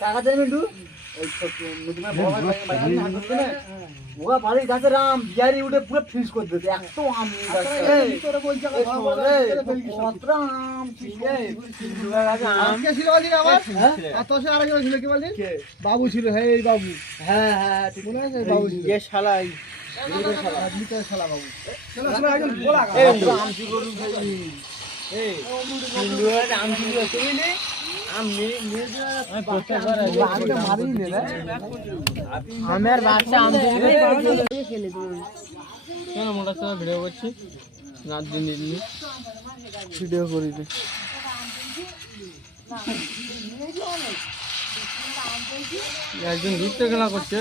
টাকা দেবে একটু ওরা বাড়ির গাছে রাম বিহারি উঠে পুরো ফিনিশ করে দিতে এত আম বাবু ছিল এই বাবু হ্যাঁ হ্যাঁ মনে আছে বাবু ছিল শালাই শালা বাবু আমার বাচ্চা আম কেন মোটা সাথে ভিডিও করছি রাত দিন ভিডিও করি একজন ঘুরতে খেলা করছে